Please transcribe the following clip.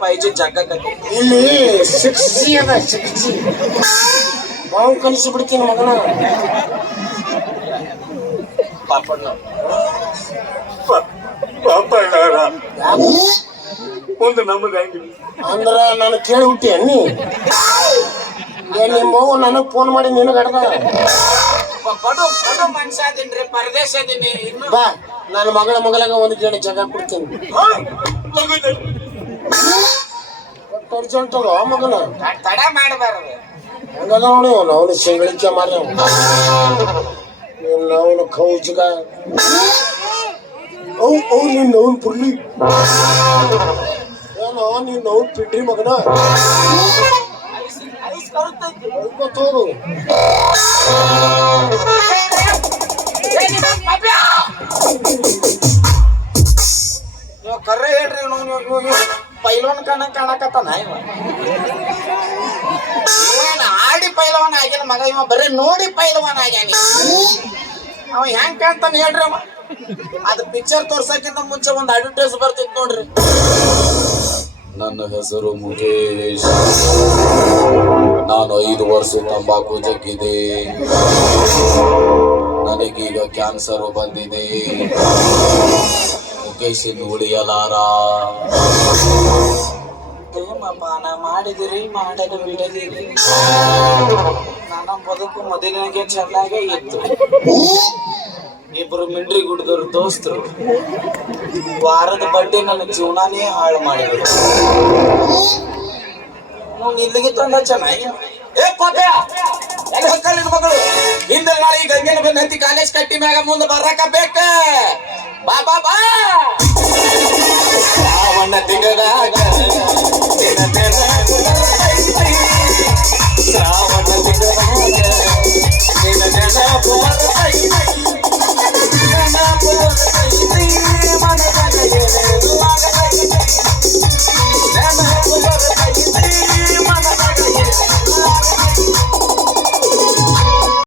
पाहिजे जागा का ಇಲ್ಲಿ ಸಿಕ್ಸ್ ಜಿ ಅದ ಸಿಕ್ಸ್ ಜಿ ನಾವು ಕಲಿಸಿ ಬಿಡ್ತೀನಿ ಮಗನ. ಪಾಪಣ್ಣ. ಪಾಪಣ್ಣವ್ರ? ಒಂದು ನಮ್ಮದು ಹೆಂಗಿಲ್ಲ ಅಂದ್ರ ನಾನು ಕೇಳಿ ಹುಟ್ಟಿ ಅನ್ನಿ ನಿಮ್ಮ ಅವ್ವ ನನಗ್ ಫೋನ್ ಮಾಡಿ ನಿನಗೆ ಅಡ್ದ. ಬಡು ಬಡು ಮನುಷ್ಯ ಅದೀನ್ರಿ ಪರದೇಶ ಅದೀನಿ ಇನ್ನು. ಬಾ ನನ್ನ ಮಗಳ ಮಗಳಾಗ ಒಂದು ಗೇಣಿ ಜಾಗ ಕೊಡ್ತೀನಿ. ಅರ್ಜೆಂಟ್ ಅದ ಮಗನ. ತಡ ಮಾಡಬಾರದು. ನೋಡಿ ಅವನು ಸಿಂಗಳಿಕೆ ಮಾರಿ ಅವನು ಕೌಜಗ ಅವ್ ಅವ್ ನೀನ್ ಅವ್ನ್ ಪುರ್ಲಿ ಏನೋ ನೀನ್ ಅವ್ನ್ ಪಿಡ್ರಿ ಮಗನ ಅಳ್ಕೊತೋರು ನೀವು ಕರ್ರೆ ಹೇಳ್ರಿ ಇವ್ನು- ಇವ್ನು ಪೈಲ್ವಾನ್ ಕಣ ಕಾಣಕತ್ತಾನ ಇವ. ಇವೇನ್ ಆಡಿ ಪೈಲವಾನ ಆಗ್ಯಾನ ಮಗ ಇವ, ಬರೀ ನೋಡಿ ಪೈಲವಾನ ಆಗ್ಯಾನ ಅವ ಹೆಂಗ್ ಕಾಣ್ತಾನ ಹೇಳ್ರಿ ಅವ. ಅದು ಪಿಕ್ಚರ್ ತೋರ್ಸಕ್ಕಿಂತ ಮುಂಚೆ ಒಂದು ಅಡ್ವರ್ಟೈಸ್ ಬರ್ತಿತ್ತು ನೋಡ್ರಿ. ನನ್ನ ಹೆಸರು ಮುಖೇಶ್. ನಾನು ಐದು ವರ್ಷ ತಂಬಾಕು ಜಗ್ಗಿದೆ ನನಗೀಗ ಕ್ಯಾನ್ಸರ್ ಬಂದಿದೆ. ಮುಖೇಶ್ ಇನ್ನು ಪ್ರೇಮಪಾನ ಮಾಡಿದಿರಿ, ಮಾಡಲು ಬಿಡದಿರಿ. ನನ್ನ ಬದುಕು ಮೊದಲಿನಾಗೆ ಚೆನ್ನಾಗೇ ಇತ್ತು. ಇಬ್ರು ಮಿಂಡ್ರಿ ಗುಡ್ದವ್ರು ದೋಸ್ತರು. ವಾರದ ಬಡ್ಡಿ ನನ್ನ ಜೀವನಾನೇ ಹಾಳು ಮಾಡಿದ್ರು. ಇಲ್ಲಿಗೆ ತಂದ ಚೆನ್ನಾಗಿ. ಏ ಹಿಂದೆ ನಾಳೆ ಈ ಗಂಗೆನ ಬೆನ್ನ ಕಾಲೇಜ್ ಕಟ್ಟಿ ಮ್ಯಾಗ ಮುಂದೆ ಬರಾಕ ಬೇಕ? ಬಾ ಬಾ ಬಾ!